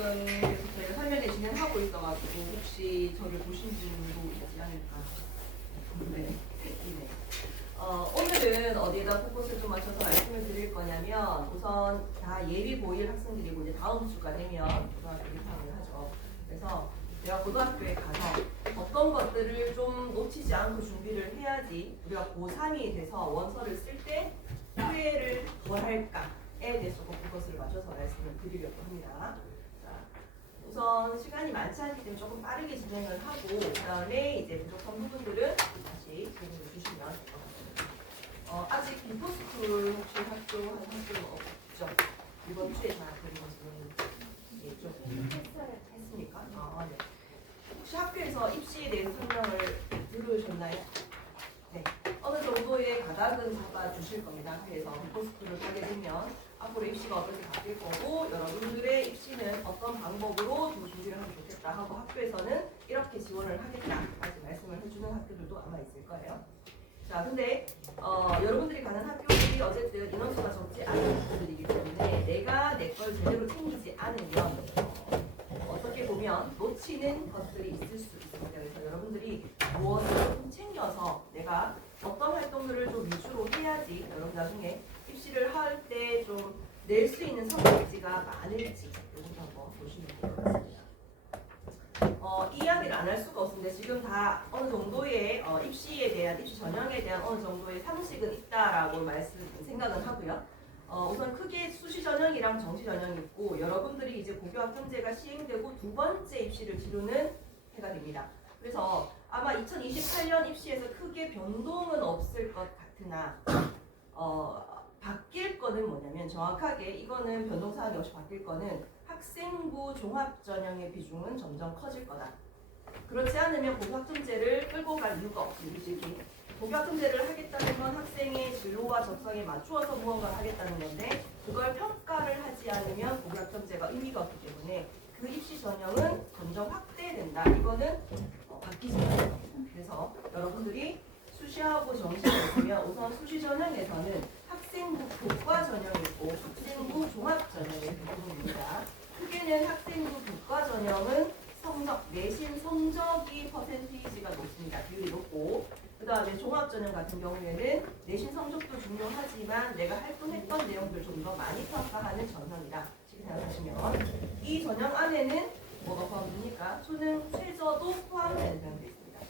지금 계속 저희가 설명회 진행하고 있어가지고 혹시 저를 보신 분도 있지 않을까. 네. 오늘은 어디에다 포커스를 좀 맞춰서 말씀을 드릴 거냐면 우선 다 예비 고1 학생들이고 이제 다음 주가 되면 고등학교 입학을 하죠. 그래서 내가 고등학교에 가서 어떤 것들을 좀 놓치지 않고 준비를 해야지 우리가 고3이 돼서 원서를 쓸 때 후회를 덜 할까에 대해서 포커스를 맞춰서 말씀을 드리려고 합니다. 자, 우선 시간이 많지 않기 때문에 조금 빠르게 진행을 하고 그 다음에 이제 부족한 부분들은 다시 질문을 주시면 될 것 같습니다. 아직 비포스쿨 혹시 학교는 없죠? 이번 주에 다 드리는 질문이 좀 했습니까? 네. 혹시 학교에서 입시에 대해서 설명을 들으셨나요? 네. 어느 정도의 가닥은 잡아 주실 겁니다. 학교에서 비포스쿨을 가게 되면 앞으로 입시가 어떻게 바뀔 거고 여러분들의 입시는 어떤 방법으로 좀 준비를 하면 좋겠다 하고 학교에서는 이렇게 지원을 하겠다까지 말씀을 해주는 학교들도 아마 있을 거예요. 자, 근데 여러분들이 가는 학교들이 어쨌든 인원수가 적지 않은 학교들이기 때문에 내가 내 걸 제대로 챙기지 않으면 어떻게 보면 놓치는 것들이 있을 수 있습니다. 그래서 여러분들이 무엇을 좀 챙겨서 내가 어떤 활동들을 좀 위주로 해야지 여러분 나중에 입시를 할 때 좀 낼 수 있는 선택지가 많을지 이것도 한번 보시면 될 것 같습니다. 이야기를 안 할 수가 없습니다. 지금 다 어느 정도의 입시에 대한 입시 전형에 대한 어느 정도의 상식은 있다라고 생각은 하고요. 우선 크게 수시 전형이랑 정시 전형이 있고 여러분들이 이제 고교학 통제가 시행되고 두 번째 입시를 치르는 해가 됩니다. 그래서 아마 2028년 입시에서 크게 변동은 없을 것 같으나 바뀔 거는 뭐냐면 정확하게 이거는 변동사항이 없이 바뀔 거는 학생부 종합전형의 비중은 점점 커질 거다. 그렇지 않으면 고교학점제를 끌고 갈 이유가 없습니다. 고교학점제를 하겠다는 건 학생의 진로와 적성에 맞추어서 무언가를 하겠다는 건데 그걸 평가를 하지 않으면 고교학점제가 의미가 없기 때문에 그 입시 전형은 점점 확대된다. 이거는 바뀌지 않아요. 그래서 여러분들이 수시하고 정시를 보면 우선 수시 전형에서는 학생부 교과 전형이 있고 학생부 종합 전형이 부분입니다. 크게는 학생부 교과 전형은 내신 성적이 퍼센테이지가 높습니다. 비율이 높고 그 다음에 종합전형 같은 경우에는 내신 성적도 중요하지만 내가 활동했던 내용들 좀 더 많이 평가하는 전형이다. 이렇게 생각하시면 이 전형 안에는 뭐가 포함됩니까? 수능 최저도 포함되는 전형도 있습니다.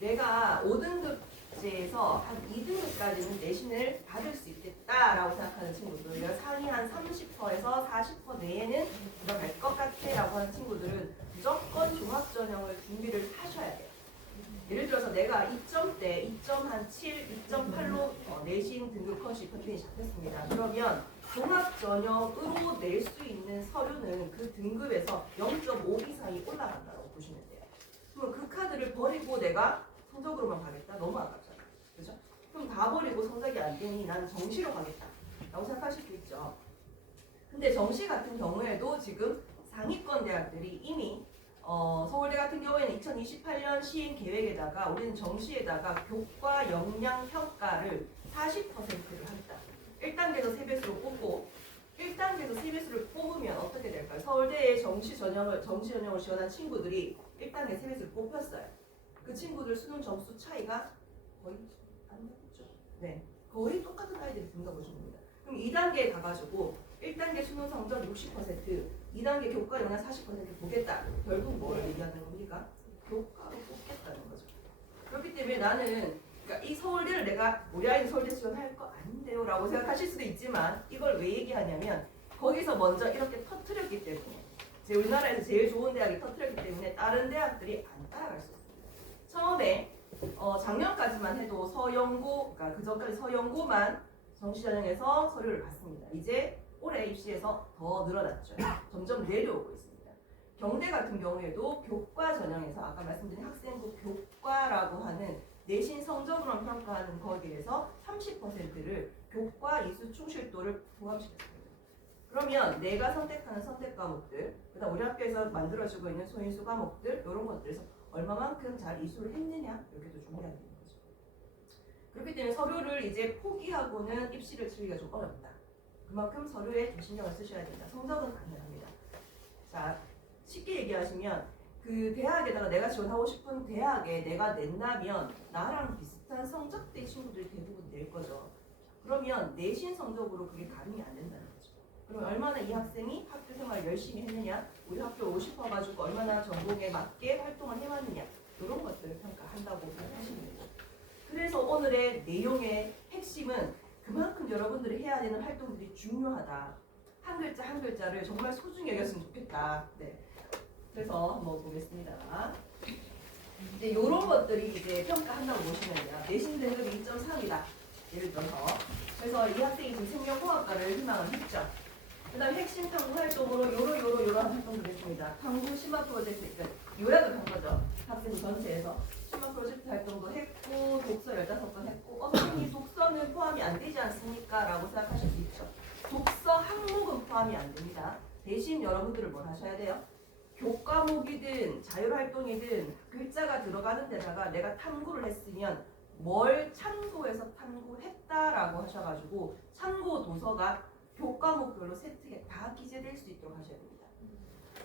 내가 5등급제에서 한 2등급까지는 내신을 받을 수 있겠다라고 생각하는 친구들, 상위 한 30%에서 40% 내에는 들어갈 것 같아라고 하는 친구들은 무조건 종합전형을 준비를 하셔야 돼요. 예를 들어서 내가 2점대 2.7, 2.8로 내신 등급 컷이 컨텐이 잡혔습니다. 그러면 종합전형으로 낼 수 있는 서류는 그 등급에서 0.5 이상이 올라간다고 보시면 돼요. 그럼 그 카드를 버리고 내가 성적으로만 가겠다? 너무 아깝잖아요. 그죠? 그럼 다 버리고 성적이 안 되니 나는 정시로 가겠다 라고 생각하실 수 있죠. 근데 정시 같은 경우에도 지금 상위권 대학들이 이미 서울대 같은 경우에는 2028년 시행 계획에다가 우리는 정시에다가 교과 역량 평가를 40%를 하겠다. 1단계에서 3배수로 뽑고 1단계에서 3배수를 뽑으면 어떻게 될까요? 서울대의 정시 전형을 지원한 친구들이 1단계 3배수를 뽑혔어요. 그 친구들 수능 점수 차이가 거의 안 나겠죠? 네, 거의 똑같은 아이들이 든다고 보시면 됩니다. 그럼 2단계에 가가지고 1단계 수능 성적 60%, 2단계 교과 영역 40% 보겠다. 결국 뭘 얘기하는 겁니까? 교과로 뽑겠다는 거죠. 그렇기 때문에 나는 그러니까 이 서울대를 내가 우리 아이는 서울대 지원할 거 아닌데요 라고 생각하실 수도 있지만 이걸 왜 얘기하냐면 거기서 먼저 이렇게 터트렸기 때문에 우리나라에서 제일 좋은 대학이 터트렸기 때문에 다른 대학들이 안 따라갈 수 있습니다. 처음에 작년까지만 해도 서영고, 그러니까 그 전까지 서영고만 정시전형에서 서류를 받습니다. 이제 올해 입시에서 더 늘어났죠. 점점 내려오고 있습니다. 경대 같은 경우에도 교과 전형에서 아까 말씀드린 학생부 교과라고 하는 내신 성적으로 평가하는 거기에서 30%를 교과 이수 충실도를 부합시켰습니다. 그러면 내가 선택하는 선택 과목들, 그다음 우리 학교에서 만들어지고 있는 소인수 과목들 이런 것들에서 얼마만큼 잘 이수를 했느냐 이렇게도 중요한 거죠. 그렇기 때문에 서류를 이제 포기하고는 입시를 치르기가 좀 어렵다. 그만큼 서류에 좀 신경을 쓰셔야 된다. 성적은 가능합니다. 자, 쉽게 얘기하시면 그 대학에다가 내가 지원하고 싶은 대학에 내가 낸다면 나랑 비슷한 성적대 친구들이 대부분 낼 거죠. 그러면 내신 성적으로 그게 가능이 안 된다는 거죠. 그럼 얼마나 이 학생이 학교 생활을 열심히 했느냐, 우리 학교 오고 싶어가지고 얼마나 전공에 맞게 활동을 해왔느냐, 이런 것들을 평가한다고 생각하시면 되고. 그래서 오늘의 내용의 핵심은 그만큼 여러분들이 해야 되는 활동들이 중요하다. 한 글자 한 글자를 정말 소중히 여겼으면 좋겠다. 네. 그래서 한번 보겠습니다. 이제 이런 것들이 이제 평가한다고 보시면 돼요. 내신 등급이 2.3이다. 예를 들어서. 그래서 이 학생이 지금 생명공학과를 희망을 했죠. 그 다음 핵심 탐구 활동으로 요런 활동을 했습니다. 탐구 심화 프로젝트, 요약을 한 거죠. 학생 전체에서. 심화 프로젝트 활동도 했고, 독서 15건 했고, 선생님 독서는 포함이 안 되지 않습니까? 라고 생각하실 수 있죠. 독서 항목은 포함이 안 됩니다. 대신 여러분들은 뭘 하셔야 돼요? 교과목이든 자율활동이든 글자가 들어가는 데다가 내가 탐구를 했으면 뭘 참고해서 탐구했다라고 하셔가지고 참고 도서가 교과목별로 세트에 다 기재될 수 있도록 하셔야 됩니다.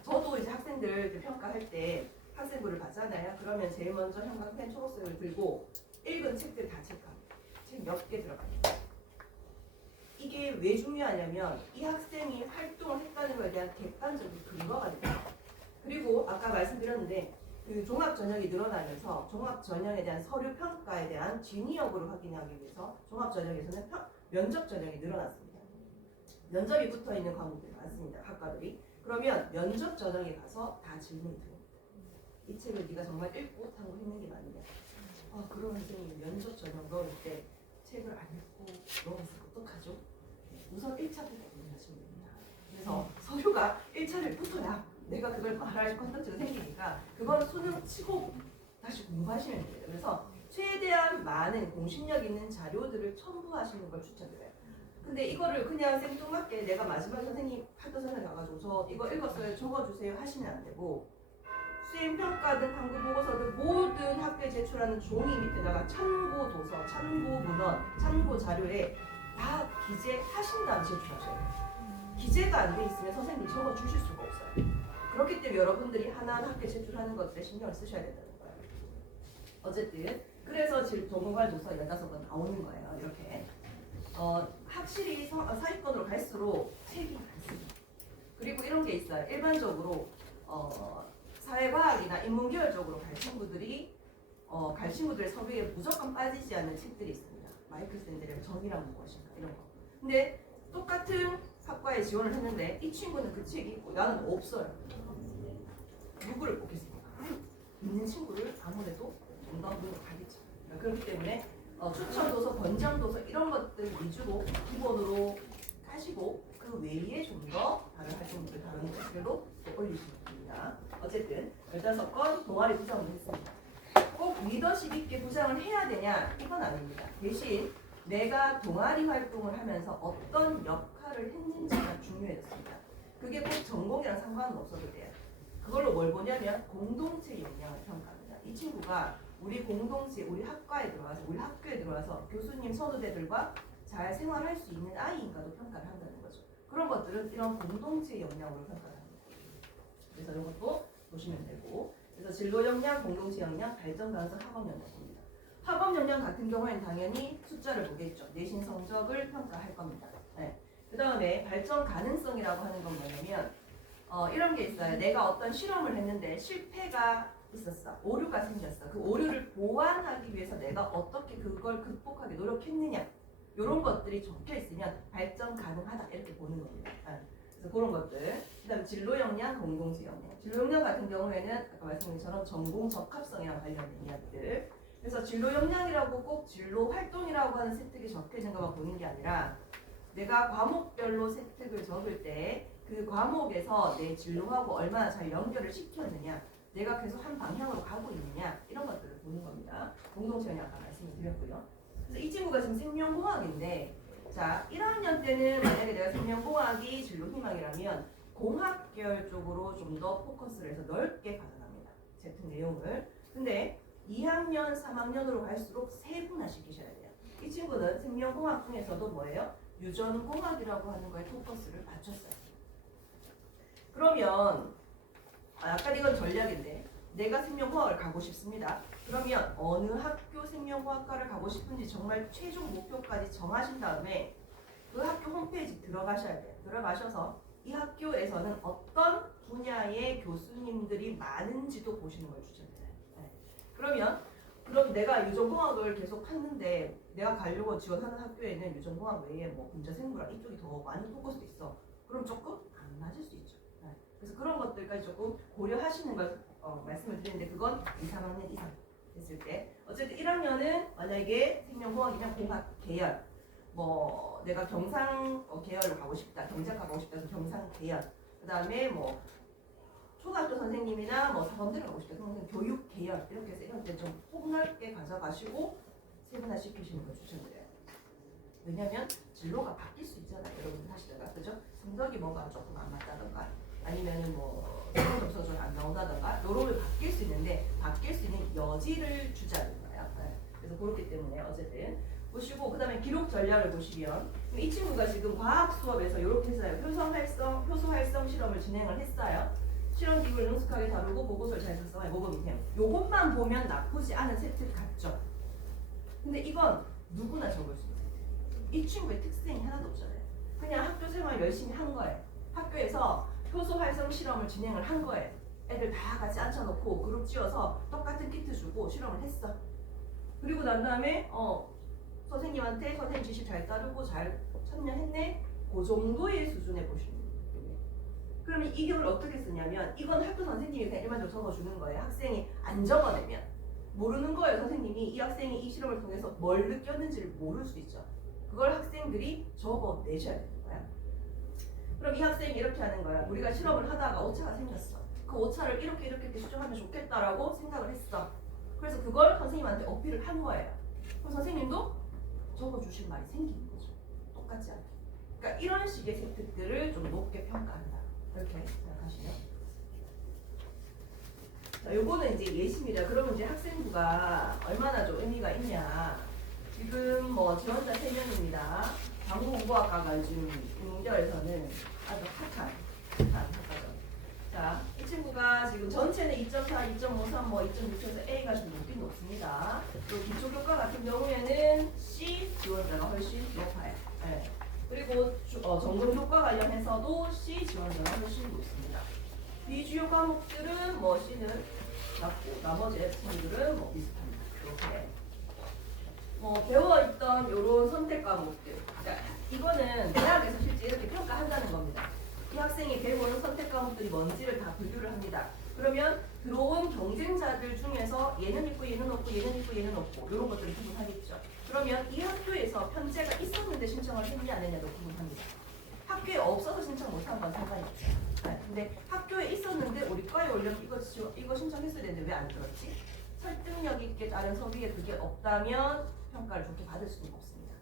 저도 이제 학생들 평가할 때 학생부를 받잖아요. 그러면 제일 먼저 형광펜 초록색을 들고 읽은 책들 다 체크합니다. 책 몇 개 들어갑니다. 이게 왜 중요하냐면 이 학생이 활동을 했다는 것에 대한 객관적인 근거가 됩니다. 그리고 아까 말씀드렸는데 그 종합 전형이 늘어나면서 종합 전형에 대한 서류 평가에 대한 진위 여부를 확인하기 위해서 종합 전형에서는 면접 전형이 늘어났습니다. 면접이 붙어 있는 과목들이 많습니다. 학과들이. 그러면 면접 전형에 가서 다 질문이 들어옵니다. 이 책을 네가 정말 읽고 탐구했는 게 맞느냐? 그러면 선생님 면접 전형 넣을 때 책을 안 읽고 넣어서 어떡하죠? 우선 1차부터 고민하시면 됩니다. 그래서 서류가 1차를 붙어야 내가 그걸 말할 컨텐츠가 생기니까 그거는 수능 치고 다시 공부하시면 돼요. 그래서 최대한 많은 공신력 있는 자료들을 첨부하시는 걸 추천드려요. 근데 이거를 그냥 생뚱맞게 내가 마지막에 선생님 학교 선생님 가가지고 저 이거 읽었어요 적어주세요 하시면 안 되고 수행평가든 탐구보고서든 모든 학교에 제출하는 종이 밑에다가 참고 도서, 참고 문헌, 참고 자료에 다 기재하신 다음에 제출하셔야 돼요. 기재가 안 돼 있으면 선생님이 적어주실 수가 없어요. 그렇기 때문에 여러분들이 하나하나 학교에 제출하는 것들에 신경을 쓰셔야 된다는 거예요. 어쨌든 그래서 지금 전공할 도서 15권 나오는 거예요. 이렇게 확실히 사위권으로 갈수록 책이 많습니다. 그리고 이런 게 있어요. 일반적으로 사회과학이나 인문계열 쪽으로 갈 친구들의 서류에 무조건 빠지지 않는 책들이 있습니다. 마이클 샌델의 정의란 무엇인가 이런 거. 근데 똑같은 학과에 지원을 했는데 이 친구는 그 책이 있고 나는 없어요. 누구를 뽑겠습니까? 있는 친구를 아무래도 정답으로 가겠죠. 그렇기 때문에 추천도서, 권장도서 이런 것들 위주로 기본으로 하시고 그 외에 좀 더 다른 활동들을 다른 책들로 올리시면 됩니다. 어쨌든 15건 동아리 구성을 했습니다. 꼭 리더십 있게 구성을 해야 되냐? 이건 아닙니다. 대신 내가 동아리 활동을 하면서 어떤 역할을 했는지가 중요해졌습니다. 그게 꼭 전공이랑 상관은 없어도 돼요. 그걸로 뭘 보냐면 공동체 역량을 평가합니다. 이 친구가 우리 공동체, 우리 학과에 들어와서, 우리 학교에 들어와서 교수님 선후배들과 잘 생활할 수 있는 아이인가도 평가를 한다는 거죠. 그런 것들은 이런 공동체 역량으로 평가를 합니다. 그래서 이것도 보시면 되고, 그래서 진로 역량, 공동체 역량, 발전 가능성, 학업 역량입니다. 학업 역량 같은 경우에는 당연히 숫자를 보겠죠. 내신 성적을 평가할 겁니다. 네. 그 다음에 발전 가능성이라고 하는 건 뭐냐면 이런 게 있어요. 내가 어떤 실험을 했는데 실패가 있었어. 오류가 생겼어. 그 오류를 보완하기 위해서 내가 어떻게 그걸 극복하기 노력했느냐. 이런 것들이 적혀 있으면 발전 가능하다. 이렇게 보는 겁니다. 그래서 그런 것들. 그 다음에 진로 역량, 공동체 역량. 진로 역량 같은 경우에는 아까 말씀드린 것처럼 전공 적합성이랑 관련된 이야기들. 그래서 진로 역량이라고 꼭 진로 활동이라고 하는 세특이 적혀 있는 것만 보는 게 아니라 내가 과목별로 세특을 적을 때 그 과목에서 내 진로하고 얼마나 잘 연결을 시켰느냐, 내가 계속 한 방향으로 가고 있느냐, 이런 것들을 보는 겁니다. 공동체 역량 아까 말씀을 드렸고요. 그래서 이 친구가 지금 생명공학인데, 자 1학년 때는 만약에 내가 생명공학이 진로 희망이라면 공학계열 쪽으로 좀 더 포커스를 해서 넓게 가져갑니다. 제품 내용을. 근데 2학년, 3학년으로 갈수록 세분화 시키셔야 돼요. 이 친구는 생명공학 중에서도 뭐예요? 유전공학이라고 하는 거에 포커스를 맞췄어요. 그러면 아까 이건 전략인데 내가 생명공학을 가고 싶습니다. 그러면 어느 학교 생명공학과를 가고 싶은지 정말 최종 목표까지 정하신 다음에 그 학교 홈페이지 들어가셔야 돼요. 들어가셔서 이 학교에서는 어떤 분야의 교수님들이 많은지도 보시는 걸 추천드려요. 네. 그럼 내가 유전공학을 계속 하는데 내가 가려고 지원하는 학교에는 유전공학 외에 뭐 분자생물학 이쪽이 더 많은 포커스도 있어. 그럼 조금 안 맞을 수 있죠. 네. 그래서 그런 것들까지 조금 고려하시는 걸 말씀을 드리는데 그건 2, 3학년 이상 됐을 때 어쨌든 1학년은 만약에 생명공학이나 공학 계열 뭐 내가 경상 계열로 가고 싶다, 경작 가고 싶다 해서 경상 계열 그 다음에 뭐 초등학교 선생님이나 뭐 사범대를 가고 싶다 그러면 교육 계열 이렇게 해서 이런 데 좀 폭넓게 가져가시고 세분화 시키시는 걸 추천드려요. 왜냐면 진로가 바뀔 수 있잖아요. 여러분들 하시다가 그죠? 성적이 뭔가 조금 안 맞다던가 아니면은 뭐 성적 접수가 안 나온다던가 요로를 바뀔 수 있는데 바뀔 수 있는 여지를 주자는 거예요. 네. 그래서 그렇기 때문에 어쨌든 보시고 그 다음에 기록 전략을 보시면 이 친구가 지금 과학 수업에서 이렇게 했어요. 효소 활성 실험을 진행을 했어요. 실험 기구를 능숙하게 다루고 보고서를 잘 작성해 모범이세요. 요것만 보면 나쁘지 않은 세트 같죠. 근데 이건 누구나 적을 수 있는 세트. 이 친구의 특징이 하나도 없잖아요. 그냥 학교 생활 열심히 한 거예요. 학교에서 효소 활성 실험을 진행을 한 거예요. 애들 다 같이 앉혀놓고 그룹 지어서 똑같은 키트 주고 실험을 했어. 그리고 난 다음에 선생님한테 선생님 지시 잘 따르고 잘 참여했네. 그 정도의 수준에 보시면 돼요. 그러면 이 경우를 어떻게 쓰냐면 이건 학교 선생님이 그냥 일반적으로 적어주는 거예요. 학생이 안 적어내면 모르는 거예요. 선생님이 이 학생이 이 실험을 통해서 뭘 느꼈는지를 모를 수 있죠. 그걸 학생들이 적어내셔야 되는 거야. 그럼 이 학생이 이렇게 하는 거야. 우리가 실험을 하다가 오차가 생겼어. 그 오차를 이렇게 수정하면 좋겠다라고 생각을 했어. 그래서 그걸 선생님한테 어필을 한 거예요. 그럼 선생님도 적어주실 말이 생기는 거죠. 똑같지 않게. 그러니까 이런 식의 세트들을 좀 높게 평가한다. 이렇게 생각하시면. 자, 요거는 이제 예시입니다. 그러면 이제 학생부가 얼마나 좀 의미가 있냐. 지금 뭐 지원자 3명입니다. 방송공부학과가 지금 인문계열에서는 아주 핫한 학과죠. 자, 이 친구가 지금 전체는 2.4, 2.53, 뭐 2.6에서 A가 좀 높긴 높습니다. 또 기초교과 같은 경우에는 C 지원자가 훨씬 높아요. 네. 그리고 전공교과 관련해서도 C 지원자가 훨씬 높습니다. 비주요 과목들은 뭐 C는 낮고 나머지 F들은 뭐 비슷합니다. 이렇게 배워있던 이런 선택 과목들. 그러니까 이거는 대학에서 실제 이렇게 평가한다는 겁니다. 이 학생이 배우는 선택 과목들이 뭔지를 다 분류를 합니다. 그러면 들어온 경쟁자들 중에서 얘는 있고 얘는 없고 얘는 있고 얘는 없고 이런 것들을 구분하겠죠. 그러면 이 학교에서 편제가 있었는데 신청을 했냐 안 했냐도 구분합니다. 학교에 없어서 신청 못한 건 상관이 없어요. 네. 근데 학교에 있었는데 우리 과에 올려면 이거 신청했어야 되는데 왜 안 들었지? 설득력 있게 다른 서비에 그게 없다면 평가를 좋게 받을 수는 없습니다.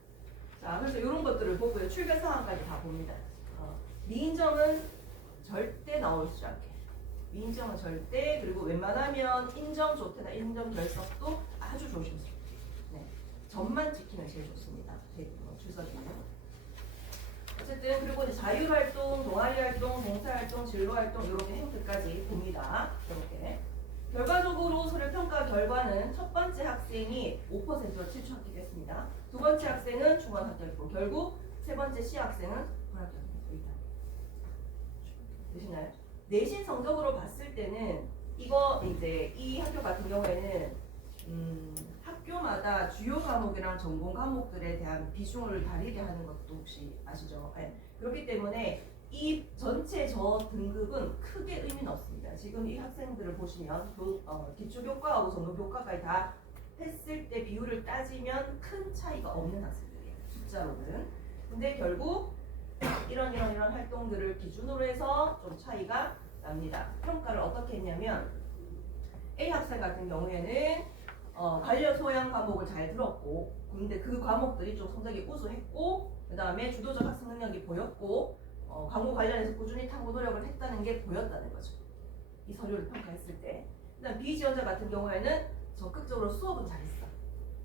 자, 그래서 이런 것들을 보고요. 출결 상황까지 다 봅니다. 미인정은 절대 나올 수 않게. 미인정은 절대, 그리고 웬만하면 인정 조퇴나 인정 결석도 아주 조심스럽게. 네. 점만 지키면 제일 좋습니다. 출석이면. 어쨌든 그리고 이제 자율활동, 동아리활동, 봉사활동, 진로활동 이렇게 행태까지 봅니다. 이렇게. 결과적으로 서류평가 결과는 첫 번째 학생이 5%로 7초 합격했습니다. 두 번째 학생은 중간 합격했고 결국 세 번째 C 학생은 불합격입니다. 되시나요? 내신 성적으로 봤을 때는 이거 이제 이 학교 같은 경우에는 학교마다 주요 과목이랑 전공 과목들에 대한 비중을 다르게 하는 것도 혹시 아시죠? 네. 그렇기 때문에 이 전체 저 등급은 크게 의미는 없습니다. 지금 이 학생들을 보시면 기초교과하고 전공교과까지 다 했을 때 비율을 따지면 큰 차이가 없는 학생들이에요. 숫자로는. 근데 결국 이런 활동들을 기준으로 해서 좀 차이가 납니다. 평가를 어떻게 했냐면 A 학생 같은 경우에는 관련 소양 과목을 잘 들었고 근데 그 과목들이 좀 성적이 우수했고 그 다음에 주도적 학습 능력이 보였고 광고 관련해서 꾸준히 탐구 노력을 했다는 게 보였다는 거죠. 이 서류를 평가했을 때. 그다음 B 지원자 같은 경우에는 적극적으로 수업은 잘했어.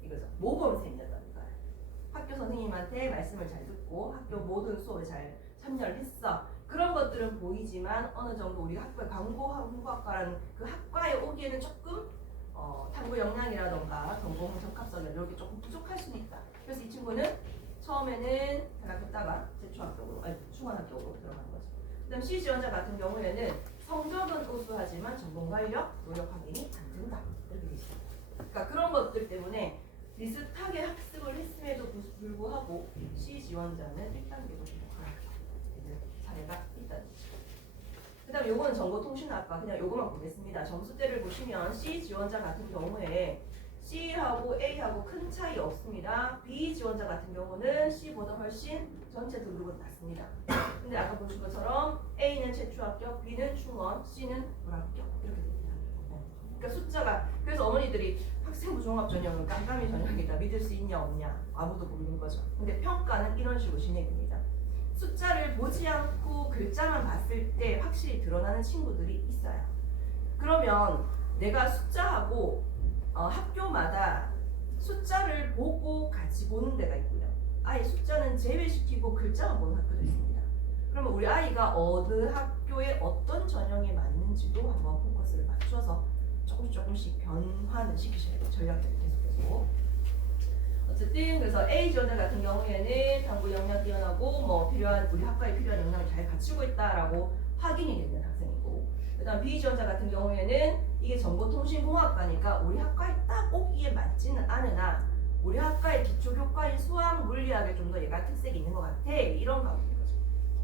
이거죠. 모범생이었다는 거예요. 학교 선생님한테 말씀을 잘 듣고 학교 모든 수업에 잘 참여를 했어. 그런 것들은 보이지만 어느 정도 우리 학교의 광고학과라는 그 학과에 오기에는 조금 탐구 역량이라던가 전공 적합성 이렇게 조금 부족할 수는 있다. 그래서 이 친구는 처음에는 대학했다가 제초학교로 아니 중간학교로 들어가는 거죠. 그다음 C 지원자 같은 경우에는 성적은 우수하지만 전공 관련 노력 확인이 안 된다. 이렇게 돼 있습니다. 그러니까 그런 것들 때문에 비슷하게 학습을 했음에도 불구하고 C 지원자는 1단계로 들어가는 사례가 있다는 거죠. 그 다음 요거는 정보통신학과 그냥 요거만 보겠습니다. 점수대를 보시면 C 지원자 같은 경우에 C하고 A하고 큰 차이 없습니다. B 지원자 같은 경우는 C보다 훨씬 전체 등급은 낮습니다. 근데 아까 보신 것처럼 A는 최초 합격, B는 중원, C는 불합격 이렇게 됩니다. 그러니까 숫자가 그래서 어머니들이 학생부 종합 전형은 깜깜이 전형이다 믿을 수 있냐 없냐 아무도 모르는 거죠. 근데 평가는 이런 식으로 진행됩니다. 숫자를 보지 않고 글자만 봤을 때 확실히 드러나는 친구들이 있어요. 그러면 내가 숫자하고 학교마다 숫자를 보고 같이 보는 데가 있고요. 아예 숫자는 제외시키고 글자만 보는 학교도 있습니다. 그러면 우리 아이가 어느 학교에 어떤 전형에 맞는지도 한번 포커스를 맞춰서 조금씩 변화는 시키셔야 돼요. 전략들을 계속해서. 어쨌든 그래서 A 지원자 같은 경우에는 탐구 역량 뛰어나고 뭐 필요한 우리 학과에 필요한 역량을 잘 갖추고 있다라고 확인이 되는 학생이고, 그다음 B 지원자 같은 경우에는 이게 정보통신공학과니까 우리 학과에 딱 오기에 맞지는 않으나 우리 학과의 기초 교과인 수학, 물리학에 좀 더 얘가 특색이 있는 것 같아 이런 과목인 거죠.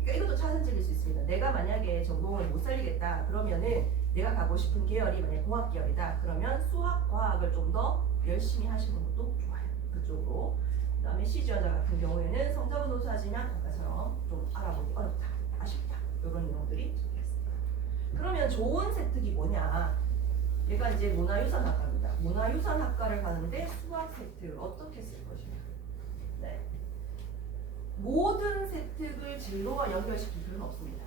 그러니까 이것도 차선책일 수 있습니다. 내가 만약에 전공을 못 살리겠다 그러면은 내가 가고 싶은 계열이 만약 공학 계열이다 그러면 수학, 과학을 좀 더 열심히 하시는 것도 좋아요. 그쪽으로. 그다음에 C 지원자 같은 경우에는 성적은 우수하지만 아까처럼 좀 알아보기 어렵다, 아쉽다 이런 내용들이 적혀있습니다. 그러면 좋은 세특이 뭐냐? 얘가 이제 문화유산학과입니다. 문화유산학과를 가는데 수학 세특을 어떻게 쓸 것이냐? 네. 모든 세특을 진로와 연결시킬 필요는 없습니다.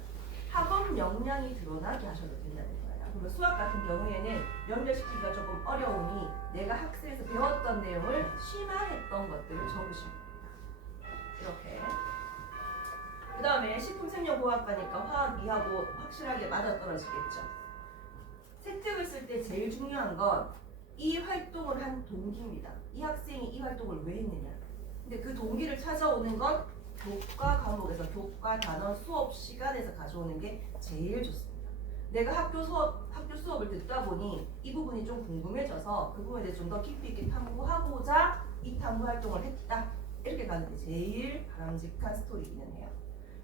학업 역량이 드러나게 하셔도 된다는 거예요. 그리고 수학 같은 경우에는 연결시키기가 조금 어려우니 내가 학습에서 배웠던 내용을 심화했던 것들을 적으시면 됩니다. 이렇게. 그 다음에 식품생명공학과니까 화학, 미하고 확실하게 맞아떨어지겠죠. 세특을 쓸 때 제일 중요한 건 이 활동을 한 동기입니다. 이 학생이 이 활동을 왜 했느냐. 근데 그 동기를 찾아오는 건 교과 과목에서 교과 단원 수업 시간에서 가져오는 게 제일 좋습니다. 내가 학교 수업을 듣다 보니 이 부분이 좀 궁금해져서 그 부분에 대해서 좀 더 깊이 있게 탐구하고자 이 탐구 활동을 했다. 이렇게 가는 게 제일 바람직한 스토리이기는 해요.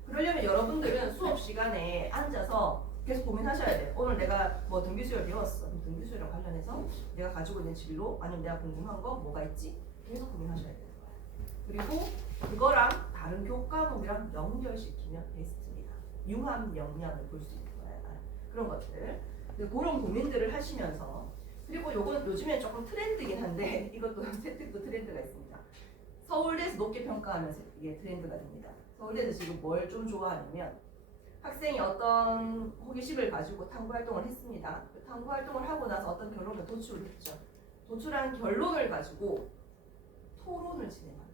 그러려면 여러분들은 수업 시간에 앉아서 계속 고민하셔야 돼요. 오늘 내가 뭐 등비수열 배웠어. 그럼 등비수열과 관련해서 내가 가지고 있는 진로 아니면 내가 궁금한 거 뭐가 있지? 계속 고민하셔야 돼요. 그리고 그거랑 다른 교과목이랑 연결시키면 베스트입니다. 융합 역량을 볼 수 있는 거예요. 그런 것들. 그런 고민들을 하시면서, 그리고 요건 요즘에 조금 트렌드긴 한데 이것도 세특도 트렌드가 있습니다. 서울대에서 높게 평가하면 이게 트렌드가 됩니다. 서울대에서 지금 뭘 좀 좋아하냐면 학생이 어떤 호기심을 가지고 탐구 활동을 했습니다. 그 탐구 활동을 하고 나서 어떤 결론을 도출을 했죠. 도출한 결론을 가지고 토론을 진행합니다.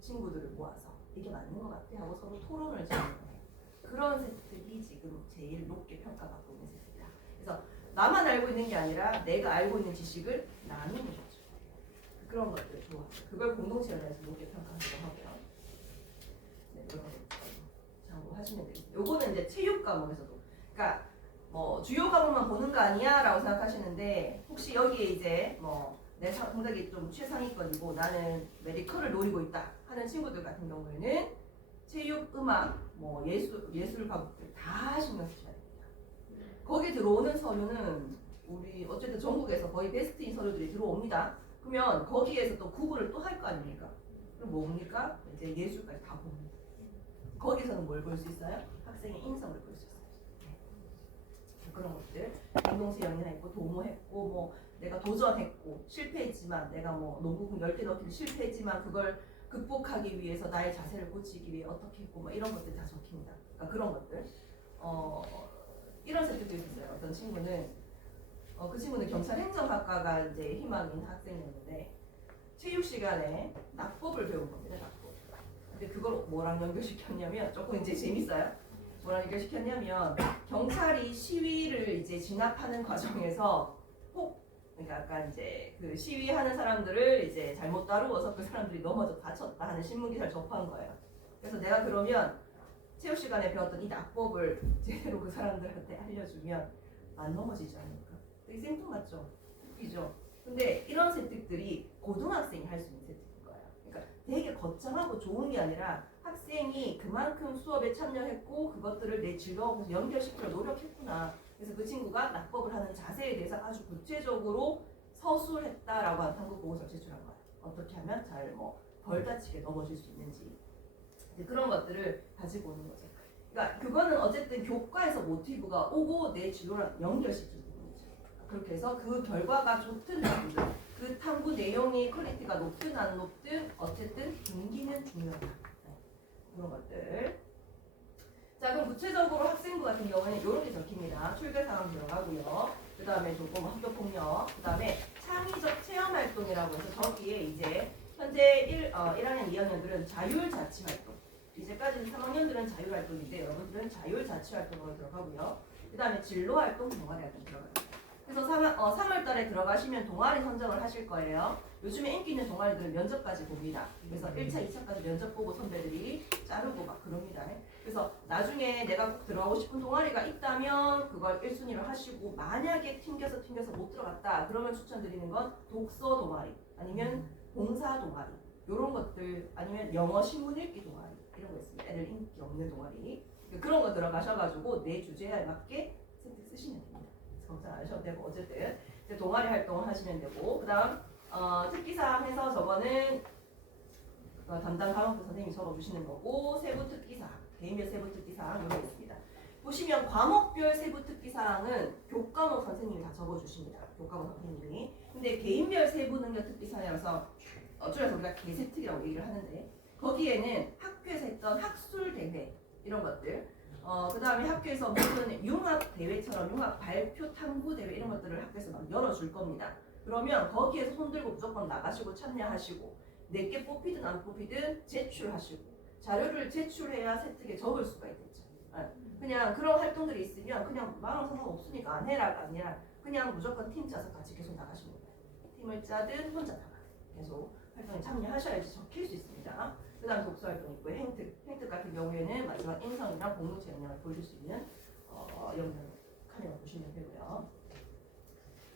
친구들을 모아서 이게 맞는 것 같아 하고 서로 토론을 진행해요. 그런 세특이 지금 제일 높게 평가받고 있는 세특이다. 그래서 나만 알고 있는 게 아니라 내가 알고 있는 지식을 나누는 거죠. 그런 것들 좋아. 그걸 공동체에 대해서 높게 평가하기도 하고요. 네, 이런 거 참고하시면 되겠습니다. 요거는 이제 체육 과목에서도, 그러니까 뭐 주요 과목만 보는 거 아니야라고 생각하시는데 혹시 여기에 이제 뭐 내 성적이 좀 최상위권이고 나는 메디컬을 노리고 있다 하는 친구들 같은 경우에는 체육, 음악, 뭐 예술 과목들 다 신경 쓰셔야 됩니다. 거기에 들어오는 서류는 우리 어쨌든 전국에서 거의 베스트인 서류들이 들어옵니다. 그러면 거기에서 또 구분을 또 할 거 아닙니까? 그럼 뭡니까? 이제 예술까지 다 봅니다. 거기서는 뭘 볼 수 있어요? 학생의 인성을 볼 수 있어요. 그런 것들, 공동체 연연했고 도모했고 뭐 내가 도전했고 실패했지만 내가 뭐 농구공 10개 넣기를 실패했지만 그걸 극복하기 위해서 나의 자세를 고치기 위해 어떻게 했고 뭐 이런 것들이 다 적힙니다. 그러니까 그런 것들. 이런 세특도 있었어요. 어떤 친구는 그 친구는 경찰행정학과가 이제 희망인 학생이었는데 체육 시간에 낙법을 배운 겁니다. 낙법. 근데 그걸 뭐랑 연결시켰냐면 조금 이제 재밌어요. 뭐라 연결시켰냐면 경찰이 시위를 이제 진압하는 과정에서 그러니까 아까 이제 그 시위하는 사람들을 이제 잘못 다루어서 그 사람들이 넘어져 다쳤다 하는 신문 기사를 접한 거예요. 그래서 내가 그러면 체육 시간에 배웠던 이 낙법을 제대로 그 사람들한테 알려주면 안 넘어지지 않을까? 되게 생뚱맞죠? 웃기죠? 근데 이런 세특들이 고등학생이 할 수 있는 세특인 거예요. 그러니까 되게 거창하고 좋은 게 아니라 학생이 그만큼 수업에 참여했고 그것들을 내 즐거움에서 연결시키려 노력했구나. 그래서 그 친구가 낙법을 하는 자세에 대해서 아주 구체적으로 서술했다라고 하는 한국 보고서를 제출한 거예요. 어떻게 하면 잘 덜 다치게 넘어질 수 있는지 그런 것들을 가지고 오는 거죠. 그러니까 그거는 어쨌든 교과에서 모티브가 오고 내 진로랑 연결시키는 거죠. 그렇게 해서 그 결과가 좋든 나쁘든 그 탐구 내용이 퀄리티가 높든 안 높든 어쨌든 동기는 중요하다. 그런 것들. 자, 그럼 구체적으로 학생부 같은 경우는 이렇게 적힙니다. 출결 상황 들어가고요. 그 다음에 조금 학교 폭력, 그 다음에 창의적 체험 활동이라고 해서 저기에 이제 현재 1학년, 2학년들은 자율자치활동. 이제까지는 3학년들은 자율활동인데 여러분들은 자율자치활동으로 들어가고요. 그 다음에 진로활동, 동아리활동 들어가요. 그래서 3월 달에 들어가시면 동아리 선정을 하실 거예요. 요즘에 인기 있는 동아리들은 면접까지 봅니다. 그래서 1차, 2차까지 면접 보고 선배들이 자르고 막 그럽니다. 그래서 나중에 내가 꼭 들어가고 싶은 동아리가 있다면 그걸 1순위로 하시고 만약에 튕겨서 못 들어갔다 그러면 추천드리는 건 독서 동아리 아니면 봉사 동아리 이런 것들 아니면 영어 신문 읽기 동아리 이런 거 있습니다. 애들 인기 없는 동아리 그런 거 들어가셔가지고 내 주제에 맞게 선택 쓰시면 됩니다. 걱정 안 하셔도 되고 어쨌든 동아리 활동을 하시면 되고 그 다음 특기사항 해서 저거는 담당 과목부 선생님이 적어주시는 거고 세부 특기사항 개인별 세부 특기사항 이런 게 있습니다. 보시면 과목별 세부 특기사항은 교과목 선생님이 다 적어주십니다. 교과목 선생님이. 근데 개인별 세부 능력 특기사항이라서 줄여서 우리가 개세특이라고 얘기를 하는데 거기에는 학교에서 했던 학술 대회 이런 것들 그 다음에 학교에서 무슨 융합 대회처럼 융합 발표 탐구 대회 이런 것들을 학교에서 막 열어줄 겁니다. 그러면 거기에서 손들고 무조건 나가시고 참여하시고 내게 뽑히든 안 뽑히든 제출하시고 자료를 제출해야 세특에 적을 수가 있겠죠. 그냥 그런 활동들이 있으면 그냥 마음 상관없으니까 안 해라가 아니라 그냥 무조건 팀 짜서 같이 계속 나가시는 거예요. 팀을 짜든 혼자 나가 계속 활동에 참여하셔야지 적힐 수 있습니다. 그 다음 독서활동 있고 행특 같은 경우에는 마지막 인성이랑 공동체 역량을 보여줄 수 있는 영상 카메라 보시면 되고요.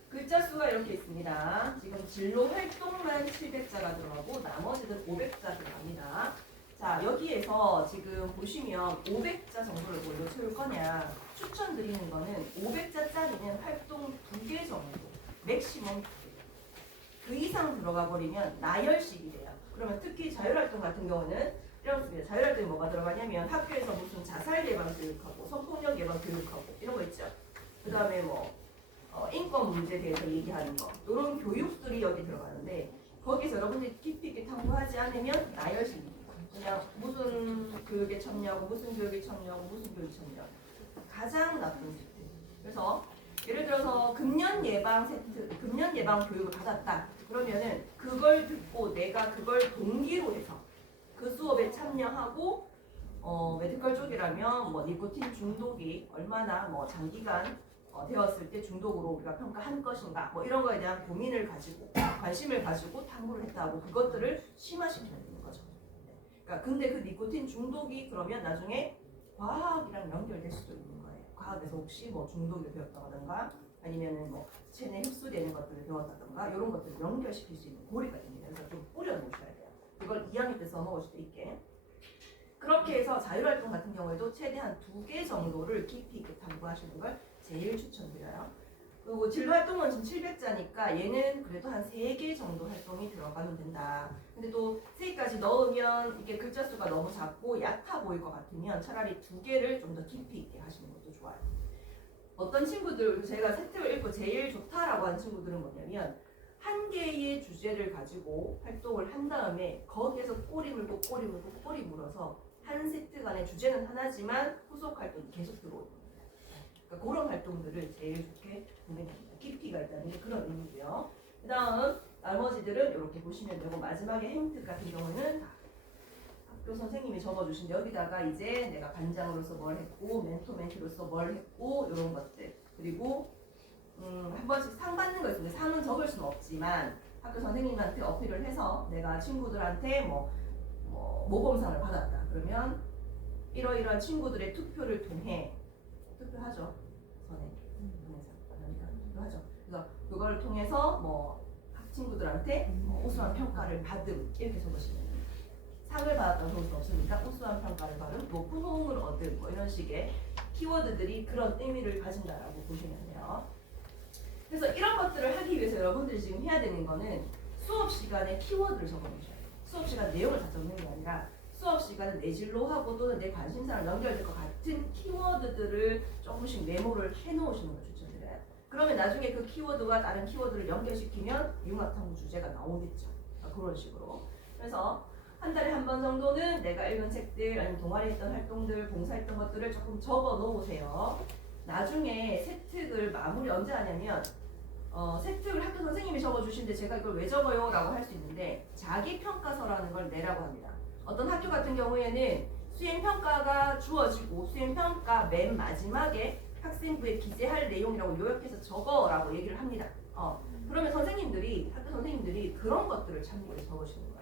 글자 수가 이렇게 있습니다. 지금 진로 활동만 700자가 들어가고 나머지는 500자 들어갑니다. 자, 여기에서 지금 보시면 500자 정도를 뭘로 채울 거냐 추천드리는 거는 500자짜리는 활동 2개 정도 맥시멈 2개 그 이상 들어가 버리면 나열식이 돼요. 그러면 특히 자율활동 같은 경우는 이렇습니다. 자율활동이 뭐가 들어가냐면 학교에서 무슨 자살 예방 교육하고 성폭력 예방 교육하고 이런 거 있죠. 그 다음에 인권 문제에 대해서 얘기하는 거 이런 교육들이 여기 들어가는데 거기서 여러분들이 깊이 있게 탐구하지 않으면 나열식입니다. 그냥 무슨 교육에 참여하고 무슨 교육에 참여하고 무슨 교육에 참여하고 가장 나쁜 세트. 그래서 예를 들어서 금연 예방 교육을 받았다. 그러면은 그걸 듣고 내가 그걸 동기로 해서 그 수업에 참여하고 메디컬 쪽이라면 니코틴 중독이 얼마나 장기간 되었을 때 중독으로 우리가 평가한 것인가 이런 거에 대한 고민을 가지고 관심을 가지고 탐구를 했다 하고 그것들을 심화시키면 되는 거죠. 그러니까 근데 그 니코틴 중독이 그러면 나중에 과학이랑 연결될 수도 있는 거예요. 과학에서 혹시 중독을 배웠다든가 아니면은 체내 흡수되는 것들을 배웠다든가 이런 것들을 연결시킬 수 있는 고리가 됩니다. 그래서 좀 뿌려놓으셔야 돼요. 이걸 2학년 때 써먹을 수도 있게. 그렇게 해서 자율활동 같은 경우에도 최대한 2개 정도를 깊이 있게 탐구하시는 걸 제일 추천드려요. 그리고 진로활동은 지금 700자니까 얘는 그래도 한 3개 정도 활동이 들어가면 된다. 근데 또 3개까지 넣으면 이게 글자 수가 너무 작고 얕아 보일 것 같으면 차라리 2개를 좀 더 깊이 있게 하시는 것도 좋아요. 어떤 친구들, 제가 세특을 읽고 제일 좋다라고 하는 친구들은 뭐냐면 한 개의 주제를 가지고 활동을 한 다음에 거기에서 꼬리 물어서 한 세트 간의 주제는 하나지만 후속 활동이 계속 들어오는 겁니다. 그러니까 그런 활동들을 제일 좋게 보면 됩니다. 깊이가 있다는 게 그런 의미고요. 그 다음 나머지들은 이렇게 보시면 되고 마지막에 행특 같은 경우는 학교 선생님이 적어주신 여기다가 이제 내가 반장으로서 뭘 했고 멘토 멘티로서 뭘 했고 이런 것들 그리고 한 번씩 상 받는 거 있는데 상은 적을 수는 없지만 학교 선생님한테 어필을 해서 내가 친구들한테 뭐 모범상을 받았다 그러면 이러이러한 친구들의 투표를 통해 투표하죠 선에 투표하죠. 그래서 그걸 통해서 뭐 친구들한테 우수한 평가를 받음 이렇게 적으시면 됩니다. 상을 받았다고 적을 수 없으니까 우수한 평가를 받음, 높은 호응을 얻음 뭐 이런 식의 키워드들이 그런 의미를 가진다라고 보시면 돼요. 그래서 이런 것들을 하기 위해서 여러분들이 지금 해야 되는 거는 수업 시간에 키워드를 적어주셔야 돼요. 수업 시간 내용을 다 적는 게 아니라 수업 시간에 내 진로하고 또는 내 관심사랑 연결될 것 같은 키워드들을 조금씩 메모를 해놓으시는 걸 추천드려요. 그러면 나중에 그 키워드와 다른 키워드를 연결시키면 융합탐구 주제가 나오겠죠. 그런 식으로. 그래서 한 달에 한 번 정도는 내가 읽은 책들 아니면 동아리 했던 활동들, 봉사했던 것들을 조금 적어 놓으세요. 나중에 세특을 마무리 언제 하냐면 세특을 학교 선생님이 적어주시는데 제가 이걸 왜 적어요? 라고 할 수 있는데 자기평가서라는 걸 내라고 합니다. 어떤 학교 같은 경우에는 수행평가가 주어지고 수행평가 맨 마지막에 학생부에 기재할 내용이라고 요약해서 적어라고 얘기를 합니다. 그러면 선생님들이 학교 선생님들이 그런 것들을 참고해 적으시는 거예요.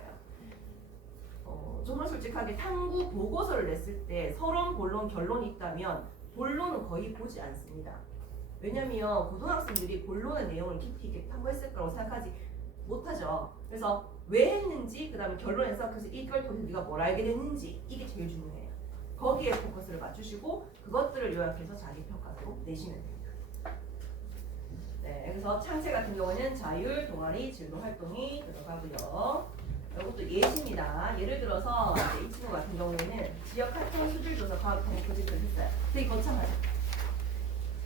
정말 솔직하게 탐구 보고서를 냈을 때 서론, 본론, 결론이 있다면 본론은 거의 보지 않습니다. 왜냐면 고등학생들이 본론의 내용을 깊이 있게 탐구했을 거라고 생각하지 못하죠. 그래서 왜 했는지 그 다음에 결론에서 그래서 이걸 통해서 네가 뭘 알게 됐는지 이게 제일 중요해요. 거기에 포커스를 맞추시고 그것들을 요약해서 자기평가로 내시면 됩니다. 네, 그래서 창체 같은 경우는 자율, 동아리, 진로활동이 들어가고요. 이것도 예시입니다. 예를 들어서 이 친구 같은 경우에는 지역활동 수질조사 과학탐구 프로젝트를 했어요. 되게 거창하죠.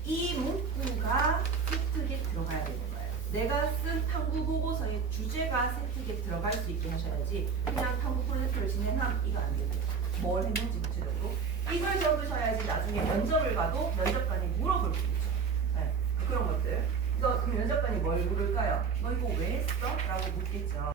이 문구가 세특에 들어가야 되는 거예요. 내가 쓴 탐구 보고서의 주제가 세특에 들어갈 수 있게 하셔야지 그냥 탐구 프로젝트를 진행함 이거 안 되죠. 뭘 했는지 구체적으로 이걸 적으셔야지 나중에 면접을 가도 면접관이 물어볼 수 있죠. 네, 그런 것들. 그래서 그 면접관이 뭘 물을까요? 너 이거 왜 했어? 라고 묻겠죠.